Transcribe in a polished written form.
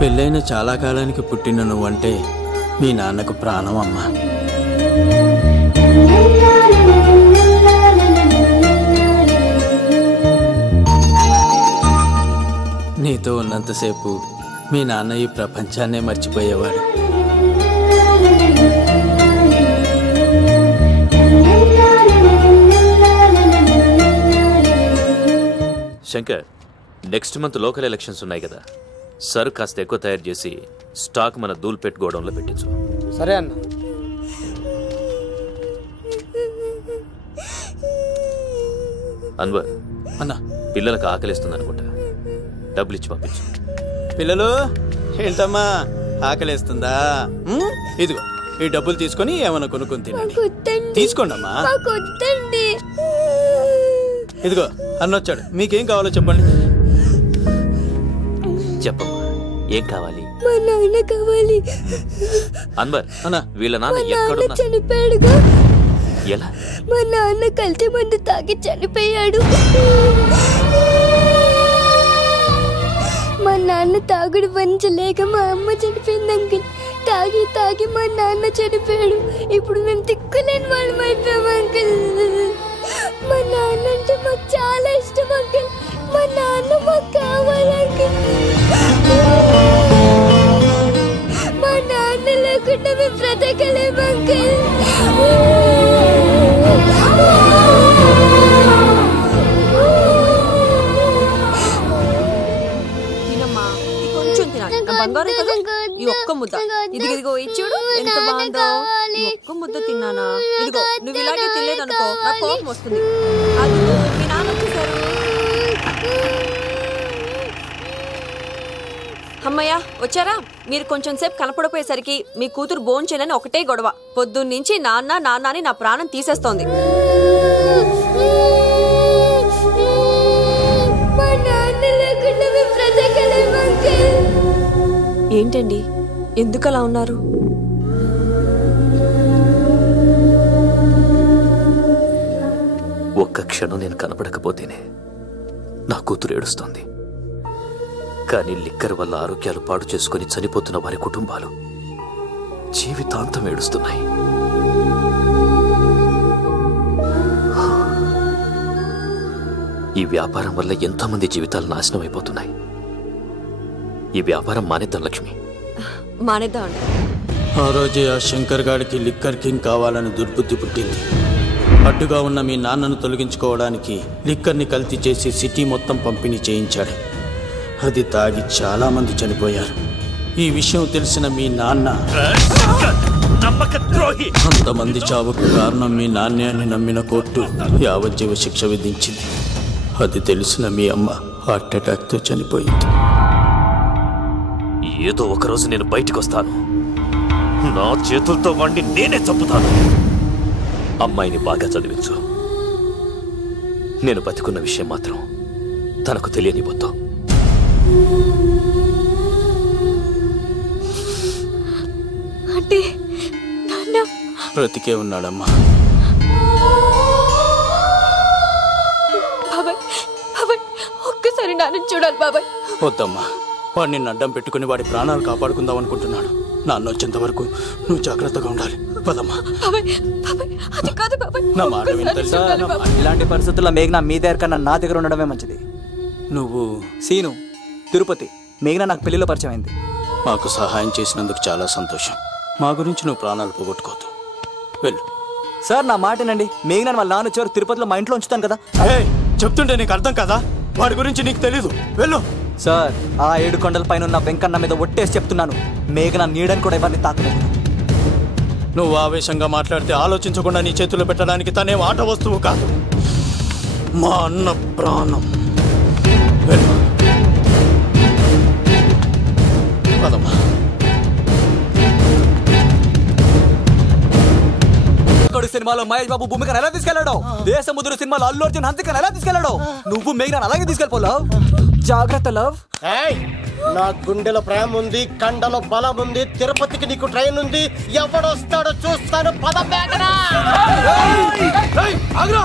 పెళ్ళైన చాలా కాలానికి పుట్టిన నువ్వంటే మీ నాన్నకు ప్రాణం అమ్మా. నీతో ఉన్నంతసేపు మీ నాన్న ఈ ప్రపంచాన్నే మర్చిపోయేవాడు. Shankar, next month local elections ఉన్నాయి కదా, సరుకు కాస్త ఎక్కువ తయారు చేసి స్టాక్ మన ధూల్పేట్ గోడౌన్లో పెట్టించు. సరే అన్న. అన్వర్ అన్న, పిల్లలకు ఆకలిస్తుంది అనుకుంటా, డబ్బులు ఇచ్చి పంపించు. పిల్లలు ఏంటమ్మా ఆకలేస్తుందా? ఇదిగో ఈ డబ్బులు తీసుకొని ఏమైనా కొనుక్కొని తినండి. తీసుకోండి అమ్మా. ఇదిగో అన్నొచ్చాడు, మీకేం కావాలో చెప్పండి. చెప్పమ్మా, ఏం కావాలి? మా నాన్న కావాలి. అన్వర్ అన్న, వీళ్ళ నాన్న ఎక్కడున్నా? చనిపోయాడుగా. ఎలా? మా నాన్న కల్తీ మందు తాగి చనిపోయాడు. మా నాన్న తాగుడు భరించలేక మా అమ్మ చనిపోయింది అంకుల్. తాగి తాగి మా నాన్న చనిపోయాడు. ఇప్పుడు మేము తిక్కులేని వాళ్ళం అయిపోయాం అంకుల్. మా నాన్న అంటే మాకు చాలా ఇష్టం అంకుల్. మా నాన్న మాకు కావాలి అంకుల్. మా నాన్న లేకుండా మేము బ్రతకలేము అంకుల్. తినమ్మా, ఇది కొంచెం తినాలి. నా బంగారం కదా, ఈ ఒక్క ముద్ద. ఇదిగో ఇచ్చుడు ఎంత బాగుందో. ఈ ఒక్క ముద్ద తిన్నానా? ఇదిగో నువ్వు ఇలాగే తినలేదనుకో నాకు కోపం వస్తుంది. అది మీ నాన్న వచ్చేసారు. అమ్మయ్య వచ్చారా? మీరు కొంచెం సేపు కనపడిపోయేసరికి మీ కూతురు భోంచేనని ఒకటే గొడవ. పొద్దున్నుంచి నాన్న నాన్న అని నా ప్రాణం తీసేస్తోంది. మా నాన్న లేకుండా మేము బ్రతకలేము అంకుల్. ఏంటండి ఎందుకలా ఉన్నారు? ఒక్క క్షణం నేను కనపడకపోతేనే నా కూతురు ఏడుస్తోంది. కానీ లిక్కర్ వల్ల ఆరోగ్యాలు పాడు చేసుకుని చనిపోతున్న వారి కుటుంబాలు జీవితాంతం ఏడుస్తున్నాయి. ఈ వ్యాపారం వల్ల ఎంతో మంది జీవితాలు నాశనం అయిపోతున్నాయి. ఈ వ్యాపారం మానేద్దాం లక్ష్మి. మానేద్దామండి. ఆ రోజే ఆ శంకర్ గాడికి లిక్కర్ కింగ్ కావాలని దుర్బుద్ధి పుట్టింది. అడ్డుగా ఉన్న మీ నాన్నను తొలగించుకోవడానికి లిక్కర్ని కల్తీ చేసి సిటీ మొత్తం పంపిణీ చేయించాడు. అది తాగి చాలా మంది చనిపోయారు. ఈ విషయం తెలిసిన మీ నాన్న అంతమంది చావుకు కారణం మీ నాన్నే అని నమ్మిన కోర్టు యావజ్జీవ శిక్ష విధించింది. అది తెలిసిన మీ అమ్మ హార్ట్ అటాక్తో చనిపోయింది. ఏదో ఒకరోజు నేను బయటికి వస్తాను. నా చేతులతో వాడిని నేనే చంపుతాను. అమ్మాయిని బాగా చదివించు. నేను బతికున్న విషయం మాత్రం తనకు తెలియనివ్వద్దు. అంటే నాన్న బ్రతికే ఉన్నాడమ్మా. బాబాయ్, బాబాయ్ ఒక్కసారి నాన్న చూడాలి బాబాయ్. వద్దమ్మా, వాడు నిన్ను అడ్డం పెట్టుకుని వాడి ప్రాణాలు కాపాడుకుందాం అనుకుంటున్నాడు. నాన్న వచ్చేంత వరకు నువ్వు జాగ్రత్తగా ఉండాలి. పదమ్మా. బాబాయ్, బాబాయ్ అది కాదు బాబాయ్. నా మాట విను ఒక్కసారి తెలుసా? చూడాలి బాబాయ్. ఇలాంటి పరిస్థితుల్లో మేఘన మీ దగ్గర కన్నా నా దగ్గర ఉండడమే మంచిది. నువ్వు సీను, తిరుపతి. మేఘన నాకు పెళ్లిలో పరిచయం అయింది. మాకు సహాయం చేసినందుకు చాలా సంతోషం. మా గురించి నువ్వు ప్రాణాలు పోగొట్టుకోవద్దు. వెళ్ళు. సార్ నా మాటనండి. మేఘన వాళ్ళ నాన్న వచ్చారు, తిరుపతిలో మా ఇంట్లో ఉంచుతాను కదా. చెప్తుంటే నీకు అర్థం కదా? వాడి గురించి నీకు తెలీదు. వెళ్ళు. సార్ ఆ 7 కొండల పైన ఉన్న వెంకన్న మీద ఒట్టేసి చెప్తున్నాను, మేఘన నీడని కూడా ఇవన్నీ తాకలేదు. నువ్వు ఆవేశంగా మాట్లాడితే ఆలోచించకుండా నీ చేతుల్లో పెట్టడానికి తనేం ఆట వస్తువు కాదు. మా అన్న ప్రాణం. వెళ్ళు. పదమ్మా. సినిమాలో మహేష్ బాబు భూమికను ఎలా తీసుకెళ్లాడు, దేశముద్రు సినిమాలో అల్లు అర్జున్ హంసికను ఎలా తీసుకెళ్లాడు, నువ్వు మేఘన అలాగే తీసుకెళ్ళిపోలావు. జాగ్రత్త లవ్. నా గుండెలో ప్రేమ ఉంది, కండలో బలం ఉంది, తిరుపతికి నీకు ట్రైన్ ఉంది. ఎవడొస్తాడో చూస్తాను. పద మేఘనా. ఆగురా.